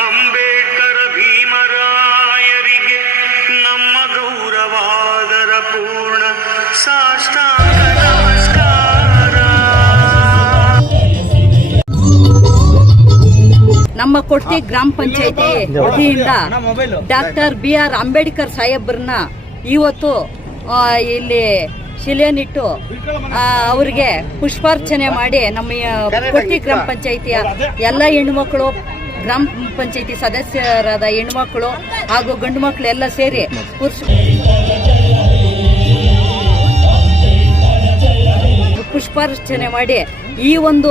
ಅಂಬೇಡ್ಕರ ಭೀಮರಾಯರಿಗೆ ನಮ್ಮ ಗೌರವಾದರ ಪೂರ್ಣ ಸಾಷ್ಟಾಂಗ ನಮಸ್ಕಾರ. ನಮ್ಮ ಕೊಟ್ಟಿ ಗ್ರಾಮ ಪಂಚಾಯತಿ ವತಿಯಿಂದ ಡಾಕ್ಟರ್ ಬಿ ಆರ್ ಅಂಬೇಡ್ಕರ್ ಸಾಹೇಬ್ರನ್ನ ಇವತ್ತು ಇಲ್ಲಿ ಶಿಲೆಯನ್ನಿಟ್ಟು ಅವರಿಗೆ ಪುಷ್ಪಾರ್ಚನೆ ಮಾಡಿ ನಮ್ಮ ಕೊಟ್ಟಿ ಗ್ರಾಮ ಪಂಚಾಯತಿಯ ಎಲ್ಲ ಹೆಣ್ಮಕ್ಳು ಗ್ರಾಮ ಪಂಚಾಯತಿ ಸದಸ್ಯರಾದ ಹೆಣ್ಮಕ್ಳು ಹಾಗೂ ಗಂಡು ಮಕ್ಕಳು ಎಲ್ಲ ಸೇರಿ ಪುಷ್ಪಾರ್ಚನೆ ಮಾಡಿ ಈ ಒಂದು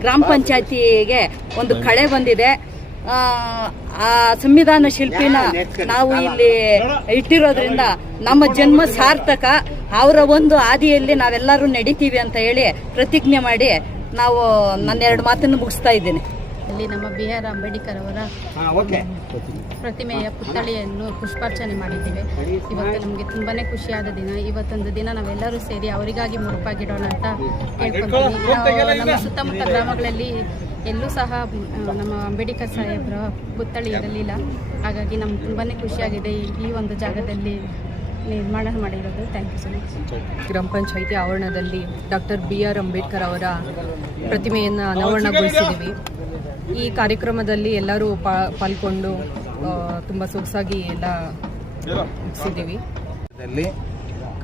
ಗ್ರಾಮ ಪಂಚಾಯತಿಗೆ ಒಂದು ಕಳೆ ಬಂದಿದೆ. ಆ, ಆ ಸಂವಿಧಾನ ಶಿಲ್ಪಿನ ನಾವು ಇಲ್ಲಿ ಇಟ್ಟಿರೋದ್ರಿಂದ ನಮ್ಮ ಜನ್ಮ ಸಾರ್ಥಕ. ಅವರ ಒಂದು ಹಾದಿಯಲ್ಲಿ ನಾವೆಲ್ಲರೂ ನಡಿತೀವಿ ಅಂತ ಹೇಳಿ ಪ್ರತಿಜ್ಞೆ ಮಾಡಿ ನಾವು ನನ್ನ ಎರಡು ಮಾತನ್ನು ಮುಗಿಸ್ತಾ ಇದ್ದೀನಿ. ಇಲ್ಲಿ ನಮ್ಮ ಬಿ ಆರ್ ಅಂಬೇಡ್ಕರ್ ಅವರ ಪ್ರತಿಮೆಯ ಪುತ್ಥಳಿಯನ್ನು ಪುಷ್ಪಾರ್ಚನೆ ಮಾಡಿದ್ದೇವೆ. ಇವತ್ತು ನಮಗೆ ತುಂಬಾನೇ ಖುಷಿಯಾದ ದಿನ. ಇವತ್ತೊಂದು ದಿನ ನಾವೆಲ್ಲರೂ ಸೇರಿ ಅವರಿಗಾಗಿ ಮುಡುಪಾಗಿಡೋಣ ಅಂತ ಹೇಳ್ಕೊಂಡಿದ್ದೀವಿ ನಾವು ನಮ್ಮ ಸುತ್ತಮುತ್ತ ಗ್ರಾಮಗಳಲ್ಲಿ ಎಲ್ಲೂ ಸಹ ನಮ್ಮ ಅಂಬೇಡ್ಕರ್ ಸಾಹೇಬ್ರ ಪುತ್ಥಳಿ ಇರಲಿಲ್ಲ. ಹಾಗಾಗಿ ನಮ್ಗೆ ತುಂಬಾನೇ ಖುಷಿಯಾಗಿದೆ ಈ- ಈ ಒಂದು ಜಾಗದಲ್ಲಿ ನಿರ್ಮಾಣ ಮಾಡಿರೋದು. ಥ್ಯಾಂಕ್ ಯು ಸೊ ಮಚ್ ಗ್ರಾಮ ಪಂಚಾಯಿತಿ ಆವರಣದಲ್ಲಿ ಡಾಕ್ಟರ್ ಬಿ ಆರ್ ಅಂಬೇಡ್ಕರ್ ಅವರ ಪ್ರತಿಮೆಯನ್ನು ಅನಾವರಣಗೊಳಿಸಿದ್ದೀವಿ. ಈ ಕಾರ್ಯಕ್ರಮದಲ್ಲಿ ಎಲ್ಲರೂ ಪಾಲ್ಗೊಂಡು ತುಂಬ ಸೊಗಸಾಗಿ ಎಲ್ಲ ಮುಗಿಸಿದ್ದೀವಿ.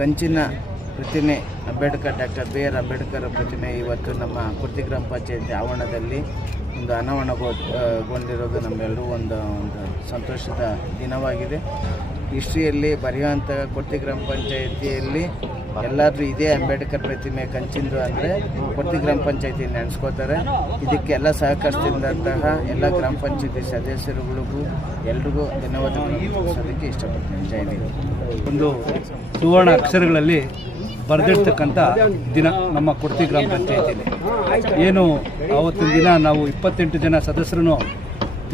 ಕಂಚಿನ ಪ್ರತಿಮೆ, Ambedkar doctor B R Ambedkar ಪ್ರತಿಮೆ ಇವತ್ತು ನಮ್ಮ ಕುರ್ತಿ ಗ್ರಾಮ ಪಂಚಾಯತಿ ಆವರಣದಲ್ಲಿ ಒಂದು ಅನಾವರಣಗೊಂಡಿರೋದು ನಮ್ಮೆಲ್ಲರೂ ಒಂದು ಒಂದು ಸಂತೋಷದ ದಿನವಾಗಿದೆ. ಹಿಸ್ಟ್ರಿಯಲ್ಲಿ ಬರೆಯುವಂಥ ಕೊರ್ತಿ ಗ್ರಾಮ ಪಂಚಾಯತಿಯಲ್ಲಿ ಎಲ್ಲಾದರೂ ಇದೇ ಅಂಬೇಡ್ಕರ್ ಪ್ರತಿಮೆ ಕಂಚಿಂದು ಅಂದರೆ ಕೊರ್ತಿ ಗ್ರಾಮ ಪಂಚಾಯತಿ ನೆನೆಸ್ಕೋತಾರೆ. ಇದಕ್ಕೆಲ್ಲ ಸಹಕರಿಸ್ತಿದ್ದಂತಹ ಎಲ್ಲ ಗ್ರಾಮ ಪಂಚಾಯತಿ ಸದಸ್ಯರುಗಳಿಗೂ ಎಲ್ರಿಗೂ ಧನ್ಯವಾದಗಳನ್ನು ಇಷ್ಟಪಡ್ತೀನಿ. ಜೈ ಹಿಂದ್. ಒಂದು ಸುವರ್ಣ ಅಕ್ಷರಗಳಲ್ಲಿ ಬರೆದಿರ್ತಕ್ಕಂಥ ದಿನ ನಮ್ಮ ಕೊರ್ತಿ ಗ್ರಾಮ ಪಂಚಾಯತಿಯಲ್ಲಿ. ಏನು ಆವತ್ತಿನ ದಿನ ನಾವು ಇಪ್ಪತ್ತೆಂಟು ಜನ ಸದಸ್ಯರನ್ನು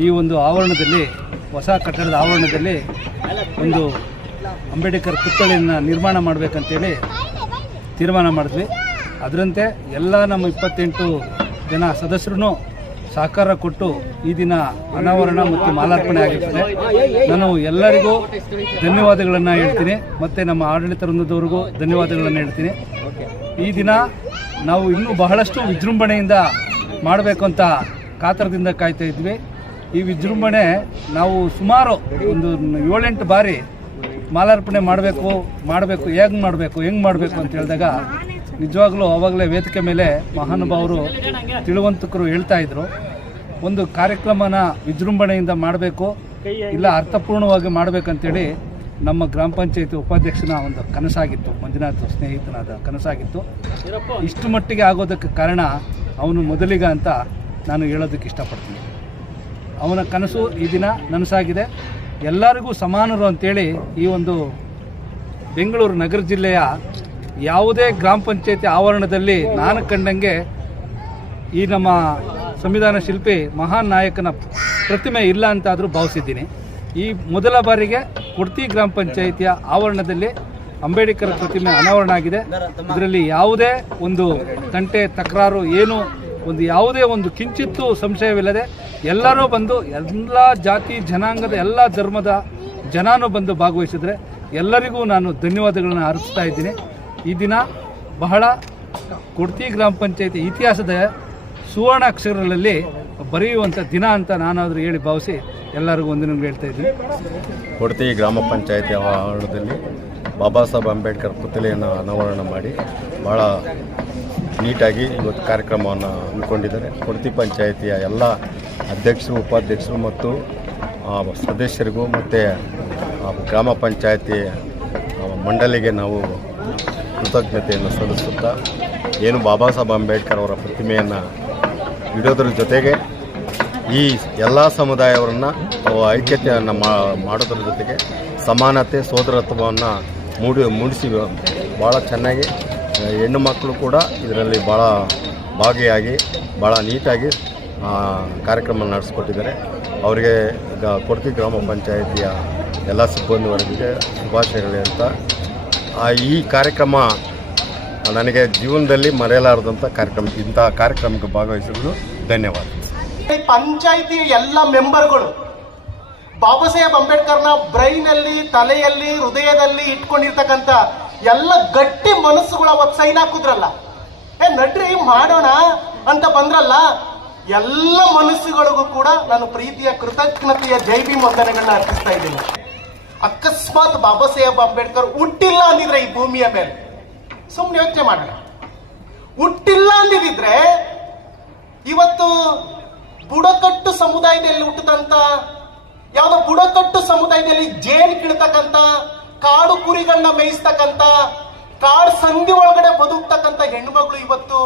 ಈ ಒಂದು ಆವರಣದಲ್ಲಿ, ಹೊಸ ಕಟ್ಟಡದ ಆವರಣದಲ್ಲಿ ಒಂದು ಅಂಬೇಡ್ಕರ್ ಪುತ್ಥಳಿಯನ್ನು ನಿರ್ಮಾಣ ಮಾಡಬೇಕಂತೇಳಿ ತೀರ್ಮಾನ ಮಾಡಿದ್ವಿ. ಅದರಂತೆ ಎಲ್ಲ ನಮ್ಮ ಇಪ್ಪತ್ತೆಂಟು ಜನ ಸದಸ್ಯರು ಸಹಕಾರ ಕೊಟ್ಟು ಈ ದಿನ ಅನಾವರಣ ಮತ್ತು ಮಾಲಾರ್ಪಣೆ ಆಗಿರ್ತದೆ. ನಾನು ಎಲ್ಲರಿಗೂ ಧನ್ಯವಾದಗಳನ್ನು ಹೇಳ್ತೀನಿ. ಮತ್ತು ನಮ್ಮ ಆಡಳಿತ ವೃಂದದವರಿಗೂ ಧನ್ಯವಾದಗಳನ್ನು ಹೇಳ್ತೀನಿ. ಈ ದಿನ ನಾವು ಇನ್ನೂ ಬಹಳಷ್ಟು ವಿಜೃಂಭಣೆಯಿಂದ ಮಾಡಬೇಕು ಅಂತ ಕಾತರದಿಂದ ಕಾಯ್ತಾ ಇದ್ವಿ. ಈ ವಿಜೃಂಭಣೆ ನಾವು ಸುಮಾರು ಒಂದು ಏಳೆಂಟು ಬಾರಿ ಮಾಲಾರ್ಪಣೆ ಮಾಡಬೇಕು ಮಾಡಬೇಕು, ಹೇಗೆ ಮಾಡಬೇಕು, ಹೆಂಗೆ ಮಾಡಬೇಕು ಅಂತ ಹೇಳಿದಾಗ ನಿಜವಾಗ್ಲೂ ಅವಾಗಲೇ ವೇದಿಕೆ ಮೇಲೆ ಮಹಾನುಭಾವರು ತಿಳುವಂತಕರು ಹೇಳ್ತಾ ಇದ್ರು. ಒಂದು ಕಾರ್ಯಕ್ರಮನ ವಿಜೃಂಭಣೆಯಿಂದ ಮಾಡಬೇಕು, ಇಲ್ಲ ಅರ್ಥಪೂರ್ಣವಾಗಿ ಮಾಡಬೇಕಂತೇಳಿ ನಮ್ಮ ಗ್ರಾಮ ಪಂಚಾಯತಿ ಉಪಾಧ್ಯಕ್ಷನ ಒಂದು ಕನಸಾಗಿತ್ತು, ಮಂಜುನಾಥ್ ಸ್ನೇಹಿತನಾದ ಕನಸಾಗಿತ್ತು. ಇಷ್ಟು ಮಟ್ಟಿಗೆ ಆಗೋದಕ್ಕೆ ಕಾರಣ ಅವನು ಮೊದಲಿಗ ಅಂತ ನಾನು ಹೇಳೋದಕ್ಕೆ ಇಷ್ಟಪಡ್ತೀನಿ. ಅವನ ಕನಸು ಈ ದಿನ ನನಸಾಗಿದೆ. ಎಲ್ಲರಿಗೂ ಸಮಾನರು ಅಂತೇಳಿ ಈ ಒಂದು ಬೆಂಗಳೂರು ನಗರ ಜಿಲ್ಲೆಯ ಯಾವುದೇ ಗ್ರಾಮ ಪಂಚಾಯತಿ ಆವರಣದಲ್ಲಿ ನಾನು ಕಂಡಂಗೆ ಈ ನಮ್ಮ ಸಂವಿಧಾನ ಶಿಲ್ಪಿ ಮಹಾನ್ ನಾಯಕನ ಪ್ರತಿಮೆ ಇಲ್ಲ ಅಂತಾದರೂ ಭಾವಿಸಿದ್ದೀನಿ. ಈ ಮೊದಲ ಬಾರಿಗೆ ಕುಡ್ತಿ ಗ್ರಾಮ ಪಂಚಾಯಿತಿಯ ಆವರಣದಲ್ಲಿ ಅಂಬೇಡ್ಕರ್ ಪ್ರತಿಮೆ ಅನಾವರಣ ಆಗಿದೆ. ಇದರಲ್ಲಿ ಯಾವುದೇ ಒಂದು ತಂಟೆ, ತಕರಾರು, ಏನು ಒಂದು ಯಾವುದೇ ಒಂದು ಕಿಂಚಿತ್ತೂ ಸಂಶಯವಿಲ್ಲದೆ ಎಲ್ಲರೂ ಬಂದು ಎಲ್ಲ ಜಾತಿ, ಜನಾಂಗದ ಎಲ್ಲ ಧರ್ಮದ ಜನಾನು ಬಂದು ಭಾಗವಹಿಸಿದರೆ ಎಲ್ಲರಿಗೂ ನಾನು ಧನ್ಯವಾದಗಳನ್ನು ಅರ್ಪಿಸ್ತಾ ಇದ್ದೀನಿ. ಈ ದಿನ ಬಹಳ ಕೊಡ್ತಿ ಗ್ರಾಮ ಪಂಚಾಯತಿ ಇತಿಹಾಸದ ಸುವರ್ಣ ಅಕ್ಷರಗಳಲ್ಲಿ ಬರೆಯುವಂಥ ದಿನ ಅಂತ ನಾನಾದರೂ ಹೇಳಿ ಭಾವಿಸಿ ಎಲ್ಲರಿಗೂ ಒಂದಿನ ಹೇಳ್ತಾ ಇದ್ದೀನಿ. ಕೊಡ್ತಿ ಗ್ರಾಮ ಪಂಚಾಯತಿ ಆವರಣದಲ್ಲಿ ಬಾಬಾ ಸಾಹೇಬ್ ಅಂಬೇಡ್ಕರ್ ಪುತ್ಥಳಿಯನ್ನು ಅನಾವರಣ ಮಾಡಿ ಭಾಳ ನೀಟಾಗಿ ಇವತ್ತು ಕಾರ್ಯಕ್ರಮವನ್ನು ಹಮ್ಮಿಕೊಂಡಿದ್ದಾರೆ. ಕೊಡತಿ ಪಂಚಾಯಿತಿಯ ಎಲ್ಲ ಅಧ್ಯಕ್ಷರು, ಉಪಾಧ್ಯಕ್ಷರು ಮತ್ತು ಸದಸ್ಯರಿಗೂ ಮತ್ತು ಗ್ರಾಮ ಪಂಚಾಯತಿ ಮಂಡಳಿಗೆ ನಾವು ಕೃತಜ್ಞತೆಯನ್ನು ಸಲ್ಲಿಸುತ್ತಾ, ಏನು ಬಾಬಾ ಸಾಹೇಬ್ ಅಂಬೇಡ್ಕರ್ ಅವರ ಪ್ರತಿಮೆಯನ್ನು ಇಡೋದ್ರ ಜೊತೆಗೆ ಈ ಎಲ್ಲ ಸಮುದಾಯವರನ್ನು ಐಕ್ಯತೆಯನ್ನು ಮಾಡೋದ್ರ ಜೊತೆಗೆ ಸಮಾನತೆ, ಸೋದರತ್ವವನ್ನು ಮೂಡಿ, ಮೂಡಿಸಿ ಭಾಳ ಚೆನ್ನಾಗಿ ಹೆಣ್ಣು ಮಕ್ಕಳು ಕೂಡ ಇದರಲ್ಲಿ ಭಾಳ ಭಾಗಿಯಾಗಿ ಭಾಳ ನೀಟಾಗಿ ಕಾರ್ಯಕ್ರಮ ನಡೆಸ್ಕೊಟ್ಟಿದ್ದಾರೆ. ಅವರಿಗೆ ಕೊಡ್ತಿ ಗ್ರಾಮ ಪಂಚಾಯಿತಿಯ ಎಲ್ಲ ಸಿಬ್ಬಂದಿ ವರ್ಗಕ್ಕೆ ಶುಭಾಶಯಗಳು ಅಂತ ಈ ಕಾರ್ಯಕ್ರಮ ನನಗೆ ಜೀವನದಲ್ಲಿ ಮರೆಯಲಾರದಂಥ ಕಾರ್ಯಕ್ರಮ, ಇಂಥ ಕಾರ್ಯಕ್ರಮಕ್ಕೆ ಭಾಗವಹಿಸಿರುವುದು ಧನ್ಯವಾದ. ಪಂಚಾಯಿತಿ ಎಲ್ಲ ಮೆಂಬರ್ಗಳು, ಬಾಬಾ ಸಾಹೇಬ್ ಅಂಬೇಡ್ಕರ್ನ ಬ್ರೈನಲ್ಲಿ, ತಲೆಯಲ್ಲಿ, ಹೃದಯದಲ್ಲಿ ಇಟ್ಕೊಂಡಿರ್ತಕ್ಕಂಥ ಎಲ್ಲ ಗಟ್ಟಿ ಮನಸ್ಸುಗಳು ಅವತ್ತು ಸೈನ್ ಹಾಕುದ್ರಲ್ಲ? ಏ, ನಡ್ರಿ, ಮಾಡೋಣ ಅಂತ ಬಂದ್ರಲ್ಲ, ಎಲ್ಲ ಮನಸ್ಸುಗಳಿಗೂ ಕೂಡ ನಾನು ಪ್ರೀತಿಯ ಕೃತಜ್ಞತೆಯ ಜೈ ಭೀಮ್ ವಂದನೆಗಳನ್ನ ಅರ್ಪಿಸ್ತಾ ಇದ್ದೀನಿ. ಅಕಸ್ಮಾತ್ ಬಾಬಾ ಸಾಹೇಬ್ ಅಂಬೇಡ್ಕರ್ ಹುಟ್ಟಿಲ್ಲ ಅಂದಿದ್ರೆ ಈ ಭೂಮಿಯ ಮೇಲೆ. ಸುಮ್ಮನೆ ಯೋಚನೆ ಮಾಡೋಣ. ಹುಟ್ಟಿಲ್ಲ ಅಂದಿದ್ರೆ ಇವತ್ತು ಬುಡಕಟ್ಟು ಸಮುದಾಯದಲ್ಲಿ ಹುಟ್ಟಿದಂತ ಯಾವ್ದೋ ಬುಡಕಟ್ಟು ಸಮುದಾಯದಲ್ಲಿ ಜೇನು ಕೀಳ್ತಕ್ಕಂತ ಕಾಡು ಕುರಿಗಳನ್ನ ಮೇಯಿಸ್ತಕ್ಕಂತ, ಕಾಡು ಸಂಧಿ ಒಳಗಡೆ ಬದುಕ್ತಕ್ಕಂತ ಹೆಣ್ಮಗಳು ಇವತ್ತು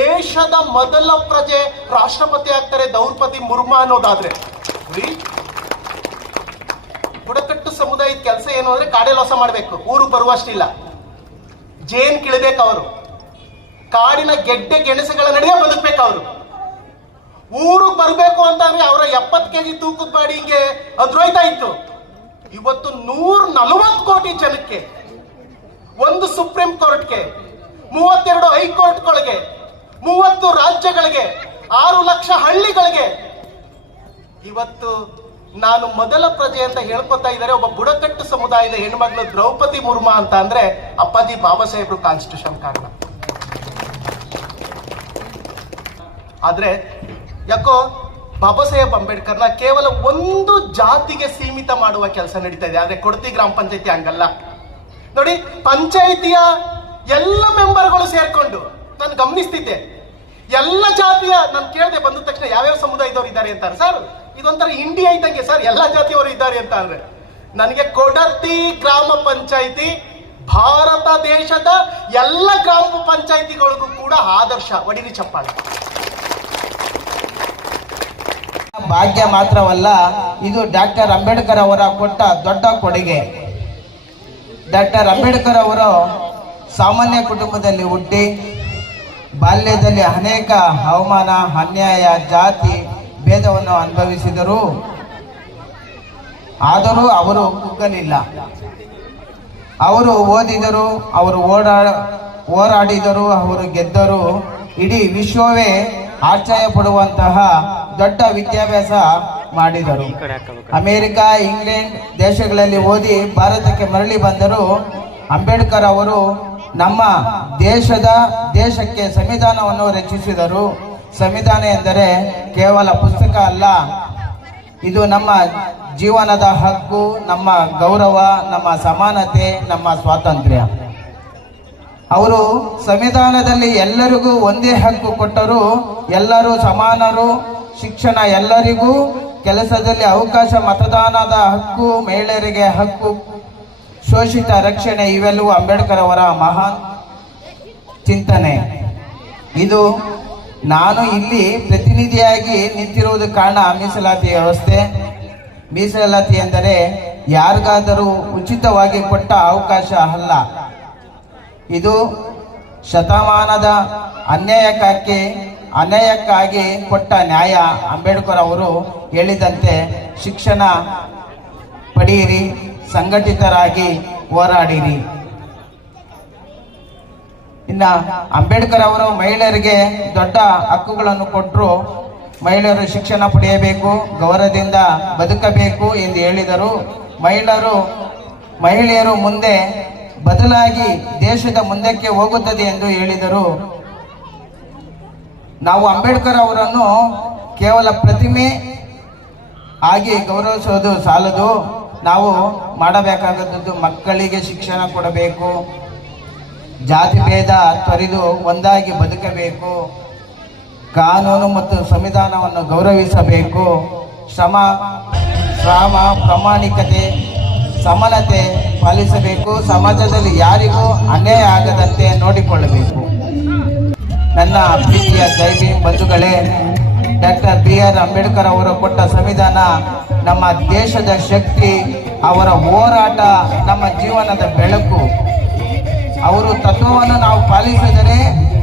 ದೇಶದ ಮೊದಲ ಪ್ರಜೆ ರಾಷ್ಟ್ರಪತಿ ಆಗ್ತಾರೆ ದ್ರೌಪದಿ ಮುರ್ಮು ಅನ್ನೋದಾದ್ರೆ. ಬುಡಕಟ್ಟು ಸಮುದಾಯದ ಕೆಲಸ ಏನು ಅಂದ್ರೆ ಕಾಡೆ ವಾಸ ಮಾಡ್ಬೇಕು, ಊರು ಬರುವಷ್ಟಿಲ್ಲ ಜೇನ್ ಕಿಳ್ಬೇಕು ಅವರು. ಕಾಡಿನ ಗೆಡ್ಡೆ ಗೆಣಸುಗಳ ನಡುವೆ ಬದುಕ್ಬೇಕು ಅವರು. ಊರಿಗೆ ಬರಬೇಕು ಅಂತಂದ್ರೆ ಅವರ ಎಪ್ಪತ್ತು ಕೆಜಿ ತೂಕದ ಬಾಡಿ ಹಿಂಗೆ ಅದ್ರೋಯ್ತಾ ಇತ್ತು. ಇವತ್ತು ನೂರ ನಲವತ್ತು ಕೋಟಿ ಜನಕ್ಕೆ, ಒಂದು ಸುಪ್ರೀಂ ಕೋರ್ಟ್ಗೆ, ಮೂವತ್ತೆರಡು ಹೈಕೋರ್ಟ್ಗಳಿಗೆ, ಮೂವತ್ತು ರಾಜ್ಯಗಳಿಗೆ, ಆರು ಲಕ್ಷ ಹಳ್ಳಿಗಳಿಗೆ ಇವತ್ತು ನಾನು ಮೊದಲ ಪ್ರಜೆ ಅಂತ ಹೇಳ್ಕೊತಾ ಇದ್ದಾರೆ. ಒಬ್ಬ ಬುಡಕಟ್ಟು ಸಮುದಾಯದ ಹೆಣ್ಮಗಳು ದ್ರೌಪದಿ ಮುರ್ಮಾ ಅಂತ ಅಂದ್ರೆ ಅಪ್ಪಾಜಿ ಬಾಬಾ ಸಾಹೇಬ್ರು ಕಾನ್ಸ್ಟಿಟ್ಯೂಷನ್ ಕಾರಣ. ಆದ್ರೆ, ಯಾಕೋ ಬಾಬಾ ಸಾಹೇಬ್ ಅಂಬೇಡ್ಕರ್ನ ಕೇವಲ ಒಂದು ಜಾತಿಗೆ ಸೀಮಿತ ಮಾಡುವ ಕೆಲಸ ನಡೀತಾ ಇದೆ. ಆದ್ರೆ ಕೊಡತಿ ಗ್ರಾಮ ಪಂಚಾಯತಿ ಹಂಗಲ್ಲ. ನೋಡಿ, ಪಂಚಾಯಿತಿಯ ಎಲ್ಲ ಮೆಂಬರ್ಗಳು ಸೇರ್ಕೊಂಡು ನಾನು ಗಮನಿಸ್ತಿದ್ದೆ. ಎಲ್ಲ ಜಾತಿಯ, ನಾನು ಕೇಳಿದೆ ಬಂದ ತಕ್ಷಣ ಯಾವ್ಯಾವ ಸಮುದಾಯದವರು ಇದ್ದಾರೆ ಅಂತಾರೆ. ಸರ್, ಇದೊಂಥರ ಇಂಡಿಯಾ ಇದ್ದಂಗೆ ಸರ್, ಎಲ್ಲ ಜಾತಿಯವರು ಇದ್ದಾರೆ ಅಂತ ಅಂದ್ರೆ ನನಗೆ ಕೊಡತಿ ಗ್ರಾಮ ಪಂಚಾಯಿತಿ, ಭಾರತ ದೇಶದ ಎಲ್ಲ ಗ್ರಾಮ ಪಂಚಾಯಿತಿಗಳಿಗೂ ಕೂಡ ಆದರ್ಶ, ಒಡಿರಿ ಚಪ್ಪಾಳೆ. ಭಾಗ್ಯ ಮಾತ್ರವಲ್ಲ, ಇದು ಡಾಕ್ಟರ್ ಅಂಬೇಡ್ಕರ್ ಅವರ ಕೊಟ್ಟ ದೊಡ್ಡ ಕೊಡುಗೆ. ಡಾಕ್ಟರ್ ಅಂಬೇಡ್ಕರ್ ಅವರು ಸಾಮಾನ್ಯ ಕುಟುಂಬದಲ್ಲಿ ಹುಟ್ಟಿ, ಬಾಲ್ಯದಲ್ಲಿ ಅನೇಕ ಅವಮಾನ, ಅನ್ಯಾಯ, ಜಾತಿ ಭೇದವನ್ನು ಅನುಭವಿಸಿದರು. ಆದರೂ ಅವರು ಕುಗ್ಗಲಿಲ್ಲ. ಅವರು ಓದಿದರು, ಅವರು ಓಡಾ, ಹೋರಾಡಿದರು, ಅವರು ಗೆದ್ದರು. ಇಡೀ ವಿಶ್ವವೇ ಆಶ್ಚರ್ಯ ಪಡುವಂತಹ ದೊಡ್ಡ ವಿದ್ಯಾಭ್ಯಾಸ ಮಾಡಿದರು. ಅಮೆರಿಕ ಇಂಗ್ಲೆಂಡ್ ದೇಶಗಳಲ್ಲಿ ಓದಿ ಭಾರತಕ್ಕೆ ಮರಳಿ ಬಂದರು. ಅಂಬೇಡ್ಕರ್ ಅವರು ನಮ್ಮ ದೇಶದ ದೇಶಕ್ಕೆ ಸಂವಿಧಾನವನ್ನು ರಚಿಸಿದರು. ಸಂವಿಧಾನ ಎಂದರೆ ಕೇವಲ ಪುಸ್ತಕ ಅಲ್ಲ. ಇದು ನಮ್ಮ ಜೀವನದ ಹಕ್ಕು ನಮ್ಮ ಗೌರವ ನಮ್ಮ ಸಮಾನತೆ ನಮ್ಮ ಸ್ವಾತಂತ್ರ್ಯ. ಅವರು ಸಂವಿಧಾನದಲ್ಲಿ ಎಲ್ಲರಿಗೂ ಒಂದೇ ಹಕ್ಕು ಕೊಟ್ಟರು. ಎಲ್ಲರೂ ಸಮಾನರು. ಶಿಕ್ಷಣ ಎಲ್ಲರಿಗೂ ಕೆಲಸದಲ್ಲಿ ಅವಕಾಶ, ಮತದಾನದ ಹಕ್ಕು, ಮಹಿಳೆಯರಿಗೆ ಹಕ್ಕು, ಶೋಷಿತ ರಕ್ಷಣೆ, ಇವೆಲ್ಲವೂ ಅಂಬೇಡ್ಕರ್ ಅವರ ಮಹಾನ್ ಚಿಂತನೆ. ಇದು ನಾನು ಇಲ್ಲಿ ಪ್ರತಿನಿಧಿಯಾಗಿ ನಿಂತಿರುವುದು ಕಾರಣ ಮೀಸಲಾತಿ ವ್ಯವಸ್ಥೆ. ಮೀಸಲಾತಿ ಎಂದರೆ ಯಾರಿಗಾದರೂ ಉಚಿತವಾಗಿ ಕೊಟ್ಟ ಅವಕಾಶ ಅಲ್ಲ. ಇದು ಶತಮಾನದ ಅನ್ಯಾಯಕ್ಕಾಗಿ ಅನ್ಯಾಯಕ್ಕಾಗಿ ಕೊಟ್ಟ ನ್ಯಾಯ ಅಂಬೇಡ್ಕರ್ ಅವರು ಹೇಳಿದಂತೆ ಶಿಕ್ಷಣ ಪಡೆಯಿರಿ, ಸಂಘಟಿತರಾಗಿ ಹೋರಾಡಿರಿ. ಇನ್ನ ಅಂಬೇಡ್ಕರ್ ಅವರು ಮಹಿಳೆಯರಿಗೆ ದೊಡ್ಡ ಹಕ್ಕುಗಳನ್ನು ಕೊಟ್ಟರು ಮಹಿಳೆಯರು ಶಿಕ್ಷಣ ಪಡೆಯಬೇಕು, ಗೌರವದಿಂದ ಬದುಕಬೇಕು ಎಂದು ಹೇಳಿದರು. ಮಹಿಳೆಯರು ಮಹಿಳೆಯರು ಮುಂದೆ ಬದಲಾಗಿ ದೇಶದ ಮುಂದಕ್ಕೆ ಹೋಗುತ್ತದೆ ಎಂದು ಹೇಳಿದರು. ನಾವು ಅಂಬೇಡ್ಕರ್ ಅವರನ್ನು ಕೇವಲ ಪ್ರತಿಮೆ ಆಗಿ ಗೌರವಿಸೋದು ಸಾಲದು. ನಾವು ಮಾಡಬೇಕಾದದ್ದು ಮಕ್ಕಳಿಗೆ ಶಿಕ್ಷಣ ಕೊಡಬೇಕು. ಜಾತಿ ಭೇದ ತೊರೆದು ಒಂದಾಗಿ ಬದುಕಬೇಕು. ಕಾನೂನು ಮತ್ತು ಸಂವಿಧಾನವನ್ನು ಗೌರವಿಸಬೇಕು. ಶ್ರಮ ಶ್ರಮ, ಪ್ರಾಮಾಣಿಕತೆ, ಸಮಾನತೆ ಪಾಲಿಸಬೇಕು. ಸಮಾಜದಲ್ಲಿ ಯಾರಿಗೂ ಅನ್ಯಾಯ ಆಗದಂತೆ ನೋಡಿಕೊಳ್ಳಬೇಕು. ನನ್ನ ಪ್ರೀತಿಯ ದೈವಿ ಬಂಧುಗಳೇ, ಡಾಕ್ಟರ್ ಬಿ ಆರ್ ಅಂಬೇಡ್ಕರ್ ಅವರು ಕೊಟ್ಟ ಸಂವಿಧಾನ, ನಮ್ಮ ದೇಶದ ಶಕ್ತಿ, ಅವರ ಹೋರಾಟ, ನಮ್ಮ ಜೀವನದ ಬೆಳಕು. ಅವರು ತತ್ವವನ್ನು ನಾವು ಪಾಲಿಸಿದರೆ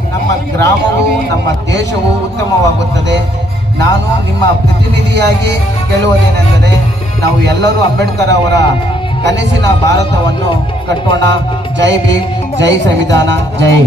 ನಮ್ಮ ಗ್ರಾಮವು, ನಮ್ಮ ದೇಶವು ಉತ್ತಮವಾಗುತ್ತದೆ. ನಾನು ನಿಮ್ಮ ಪ್ರತಿನಿಧಿಯಾಗಿ ಕೇಳುವುದೇನೆಂದರೆ, ನಾವು ಎಲ್ಲರೂ ಅಂಬೇಡ್ಕರ್ ಅವರ ಕನಸಿನ ಭಾರತವನ್ನು ಕಟ್ಟೋಣ. ಜೈ ಭೀಮ್, ಜೈ ಸಂವಿಧಾನ, ಜೈ.